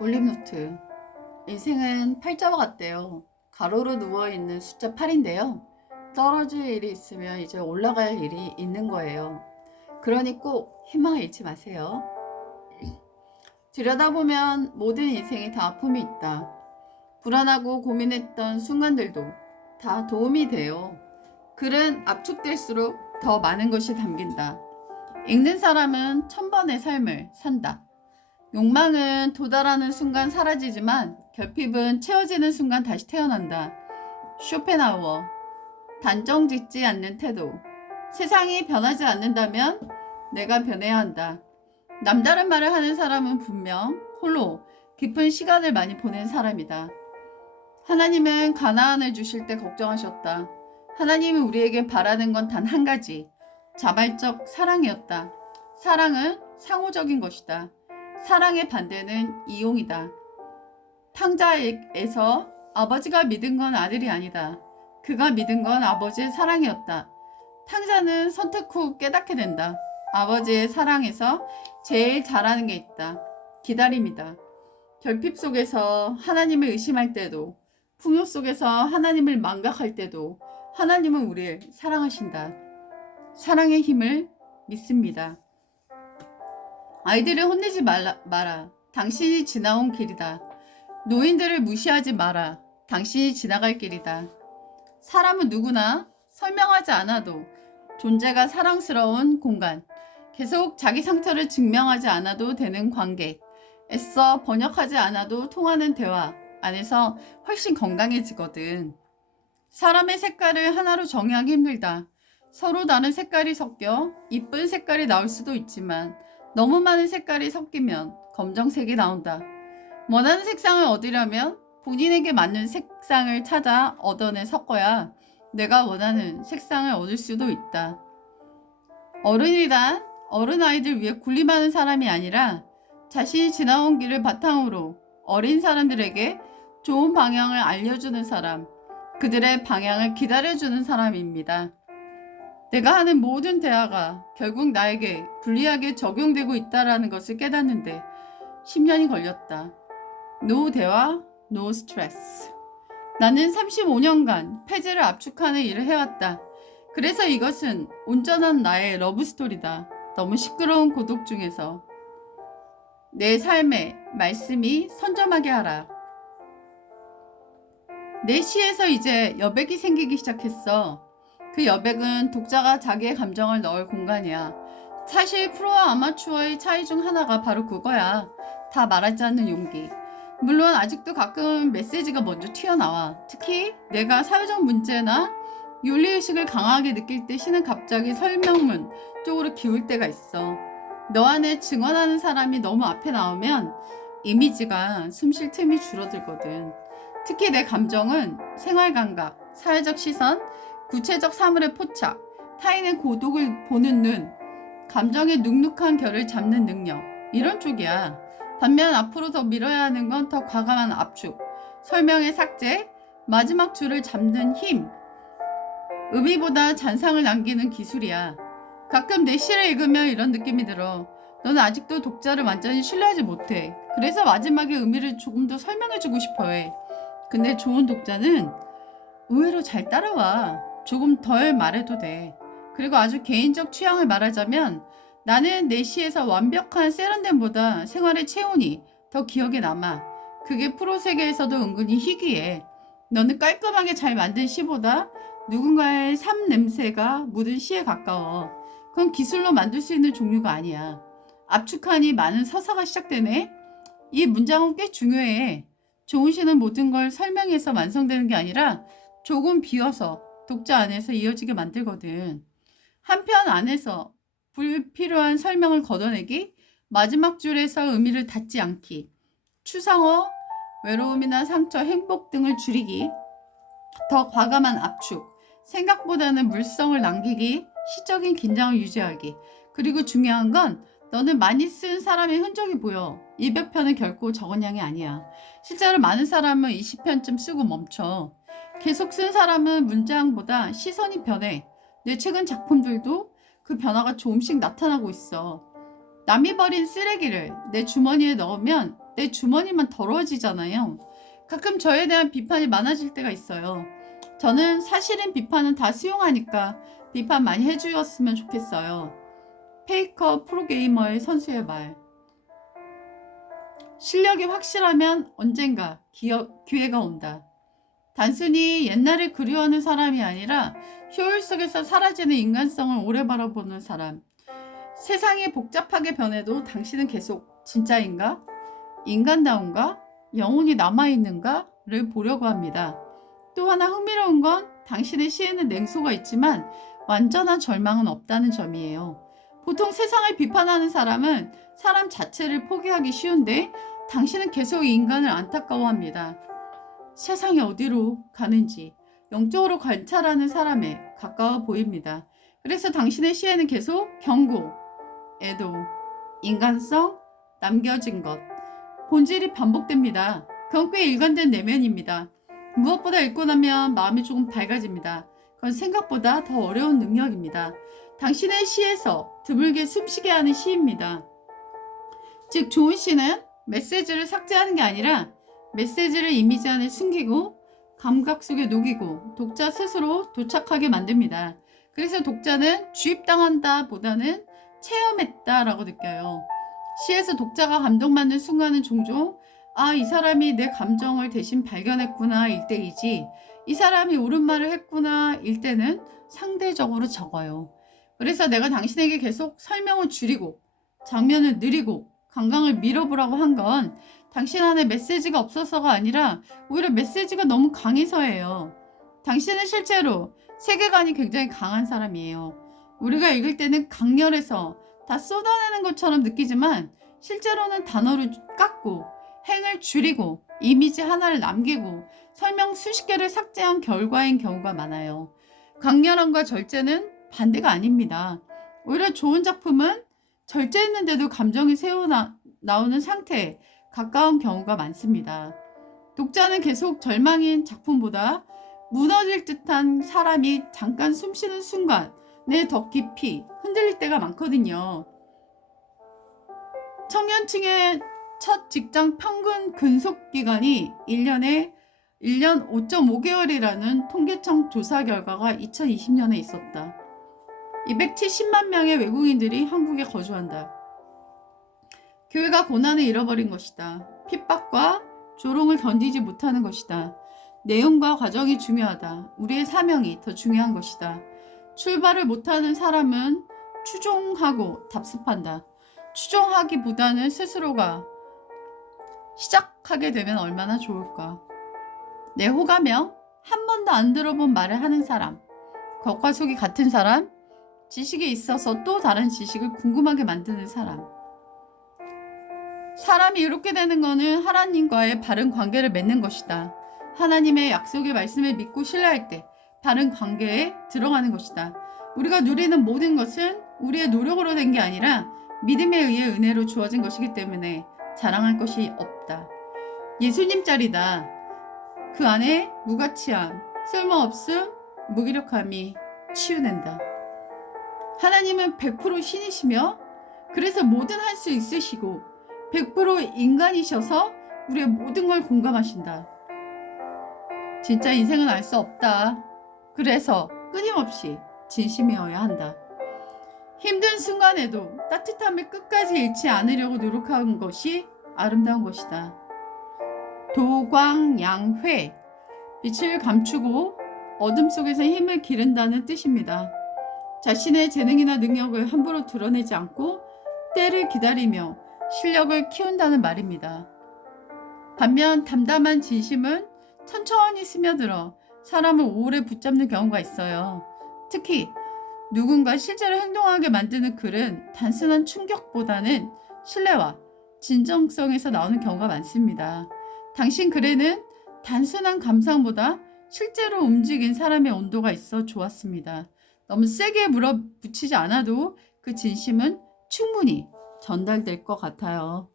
올림노트. 인생은 팔자와 같대요. 가로로 누워있는 숫자 8인데요. 떨어질 일이 있으면 이제 올라갈 일이 있는 거예요. 그러니 꼭 희망을 잃지 마세요. 들여다보면 모든 인생에 다 아픔이 있다. 불안하고 고민했던 순간들도 다 도움이 돼요. 글은 압축될수록 더 많은 것이 담긴다. 읽는 사람은 1000번의 삶을 산다. 욕망은 도달하는 순간 사라지지만 결핍은 채워지는 순간 다시 태어난다. 쇼펜하우어. 단정 짓지 않는 태도. 세상이 변하지 않는다면 내가 변해야 한다. 남다른 말을 하는 사람은 분명 홀로 깊은 시간을 많이 보낸 사람이다. 하나님은 가나안을 주실 때 걱정하셨다. 하나님이 우리에게 바라는 건 단 한 가지. 자발적 사랑이었다. 사랑은 상호적인 것이다. 사랑의 반대는 이용이다. 탕자에서 아버지가 믿은 건 아들이 아니다. 그가 믿은 건 아버지의 사랑이었다. 탕자는 선택 후 깨닫게 된다. 아버지의 사랑에서 제일 잘하는 게 있다. 기다림이다. 결핍 속에서 하나님을 의심할 때도, 풍요 속에서 하나님을 망각할 때도 하나님은 우리를 사랑하신다. 사랑의 힘을 믿습니다. 아이들을 혼내지 마라. 당신이 지나온 길이다. 노인들을 무시하지 마라. 당신이 지나갈 길이다. 사람은 누구나 설명하지 않아도 존재가 사랑스러운 공간. 계속 자기 상처를 증명하지 않아도 되는 관계. 애써 번역하지 않아도 통하는 대화 안에서 훨씬 건강해지거든. 사람의 색깔을 하나로 정의하기 힘들다. 서로 다른 색깔이 섞여 이쁜 색깔이 나올 수도 있지만 너무 많은 색깔이 섞이면 검정색이 나온다. 원하는 색상을 얻으려면 본인에게 맞는 색상을 찾아 얻어내 섞어야 내가 원하는 색상을 얻을 수도 있다. 어른이란 어른아이들 위해 군림하는 사람이 아니라 자신이 지나온 길을 바탕으로 어린 사람들에게 좋은 방향을 알려주는 사람, 그들의 방향을 기다려주는 사람입니다. 내가 하는 모든 대화가 결국 나에게 불리하게 적용되고 있다는 것을 깨닫는데 10년이 걸렸다. No 대화, no stress. 나는 35년간 폐지를 압축하는 일을 해왔다. 그래서 이것은 온전한 나의 러브스토리다. 너무 시끄러운 고독 중에서 내 삶에 말씀이 선점하게 하라. 내 시에서 이제 여백이 생기기 시작했어. 그 여백은 독자가 자기의 감정을 넣을 공간이야. 사실 프로와 아마추어의 차이 중 하나가 바로 그거야. 다 말하지 않는 용기. 물론 아직도 가끔 메시지가 먼저 튀어나와. 특히 내가 사회적 문제나 윤리의식을 강하게 느낄 때 시는 갑자기 설명문 쪽으로 기울 때가 있어. 너 안에 증언하는 사람이 너무 앞에 나오면 이미지가 숨 쉴 틈이 줄어들거든. 특히 내 감정은 생활감각, 사회적 시선, 구체적 사물의 포착, 타인의 고독을 보는 눈, 감정의 눅눅한 결을 잡는 능력, 이런 쪽이야. 반면 앞으로 더 밀어야 하는 건 더 과감한 압축, 설명의 삭제, 마지막 줄을 잡는 힘, 의미보다 잔상을 남기는 기술이야. 가끔 내 시를 읽으면 이런 느낌이 들어. 너는 아직도 독자를 완전히 신뢰하지 못해. 그래서 마지막에 의미를 조금 더 설명해주고 싶어 해. 근데 좋은 독자는 의외로 잘 따라와. 조금 덜 말해도 돼. 그리고 아주 개인적 취향을 말하자면 나는 내 시에서 완벽한 세련됨보다 생활의 체온이 더 기억에 남아. 그게 프로 세계에서도 은근히 희귀해. 너는 깔끔하게 잘 만든 시보다 누군가의 삶 냄새가 묻은 시에 가까워. 그건 기술로 만들 수 있는 종류가 아니야. 압축하니 많은 서사가 시작되네. 이 문장은 꽤 중요해. 좋은 시는 모든 걸 설명해서 완성되는 게 아니라 조금 비워서 독자 안에서 이어지게 만들거든. 한 편 안에서 불필요한 설명을 걷어내기, 마지막 줄에서 의미를 닫지 않기, 추상어, 외로움이나 상처, 행복 등을 줄이기, 더 과감한 압축, 생각보다는 물성을 남기기, 시적인 긴장을 유지하기. 그리고 중요한 건 너는 많이 쓴 사람의 흔적이 보여. 200편은 결코 적은 양이 아니야. 실제로 많은 사람은 20편쯤 쓰고 멈춰. 계속 쓴 사람은 문장보다 시선이 변해. 내 최근 작품들도 그 변화가 조금씩 나타나고 있어. 남이 버린 쓰레기를 내 주머니에 넣으면 내 주머니만 더러워지잖아요. 가끔 저에 대한 비판이 많아질 때가 있어요. 저는 사실은 비판은 다 수용하니까 비판 많이 해주었으면 좋겠어요. 페이커 프로게이머의 선수의 말. 실력이 확실하면 언젠가 기회가 온다. 단순히 옛날을 그리워하는 사람이 아니라 효율 속에서 사라지는 인간성을 오래 바라보는 사람. 세상이 복잡하게 변해도 당신은 계속 진짜인가? 인간다운가? 영혼이 남아있는가?를 보려고 합니다. 또 하나 흥미로운 건 당신의 시에는 냉소가 있지만 완전한 절망은 없다는 점이에요. 보통 세상을 비판하는 사람은 사람 자체를 포기하기 쉬운데 당신은 계속 인간을 안타까워합니다. 세상이 어디로 가는지 영적으로 관찰하는 사람에 가까워 보입니다. 그래서 당신의 시에는 계속 경고, 애도, 인간성, 남겨진 것, 본질이 반복됩니다. 그건 꽤 일관된 내면입니다. 무엇보다 읽고 나면 마음이 조금 밝아집니다. 그건 생각보다 더 어려운 능력입니다. 당신의 시에서 드물게 숨쉬게 하는 시입니다. 즉 좋은 시는 메시지를 삭제하는 게 아니라 메시지를 이미지 안에 숨기고 감각 속에 녹이고 독자 스스로 도착하게 만듭니다. 그래서 독자는 주입당한다 보다는 체험했다 라고 느껴요. 시에서 독자가 감동받는 순간은 종종 이 사람이 내 감정을 대신 발견했구나 일 때이지 이 사람이 옳은 말을 했구나 일 때는 상대적으로 적어요. 그래서 내가 당신에게 계속 설명을 줄이고 장면을 느리고 강강을 밀어보라고 한 건 당신 안에 메시지가 없어서가 아니라 오히려 메시지가 너무 강해서예요. 당신은 실제로 세계관이 굉장히 강한 사람이에요. 우리가 읽을 때는 강렬해서 다 쏟아내는 것처럼 느끼지만 실제로는 단어를 깎고 행을 줄이고 이미지 하나를 남기고 설명 수십 개를 삭제한 결과인 경우가 많아요. 강렬함과 절제는 반대가 아닙니다. 오히려 좋은 작품은 절제했는데도 감정이 새어나오는 상태에 가까운 경우가 많습니다. 독자는 계속 절망인 작품보다 무너질 듯한 사람이 잠깐 숨쉬는 순간에 더 깊이 흔들릴 때가 많거든요. 청년층의 첫 직장 평균 근속기간이 1년 5.5개월이라는 통계청 조사 결과가 2020년에 있었다. 270만 명의 외국인들이 한국에 거주한다. 교회가 고난을 잃어버린 것이다. 핍박과 조롱을 견디지 못하는 것이다. 내용과 과정이 중요하다. 우리의 사명이 더 중요한 것이다. 출발을 못하는 사람은 추종하고 답습한다. 추종하기보다는 스스로가 시작하게 되면 얼마나 좋을까. 내 호감형, 한 번도 안 들어본 말을 하는 사람, 겉과 속이 같은 사람, 지식이 있어서 또 다른 지식을 궁금하게 만드는 사람. 사람이 이렇게 되는 것은 하나님과의 바른 관계를 맺는 것이다. 하나님의 약속의 말씀을 믿고 신뢰할 때 바른 관계에 들어가는 것이다. 우리가 누리는 모든 것은 우리의 노력으로 된 게 아니라 믿음에 의해 은혜로 주어진 것이기 때문에 자랑할 것이 없다. 예수님 짤이다. 그 안에 무가치함, 쓸모없음, 무기력함이 치유된다. 하나님은 100% 신이시며 그래서 뭐든 할 수 있으시고 100% 인간이셔서 우리의 모든 걸 공감하신다. 진짜 인생은 알 수 없다. 그래서 끊임없이 진심이어야 한다. 힘든 순간에도 따뜻함을 끝까지 잃지 않으려고 노력하는 것이 아름다운 것이다. 도광양회, 빛을 감추고 어둠 속에서 힘을 기른다는 뜻입니다. 자신의 재능이나 능력을 함부로 드러내지 않고 때를 기다리며 실력을 키운다는 말입니다. 반면 담담한 진심은 천천히 스며들어 사람을 오래 붙잡는 경우가 있어요. 특히 누군가 실제로 행동하게 만드는 글은 단순한 충격보다는 신뢰와 진정성에서 나오는 경우가 많습니다. 당신 글에는 단순한 감상보다 실제로 움직인 사람의 온도가 있어 좋았습니다. 너무 세게 물어붙이지 않아도 그 진심은 충분히 전달될 것 같아요.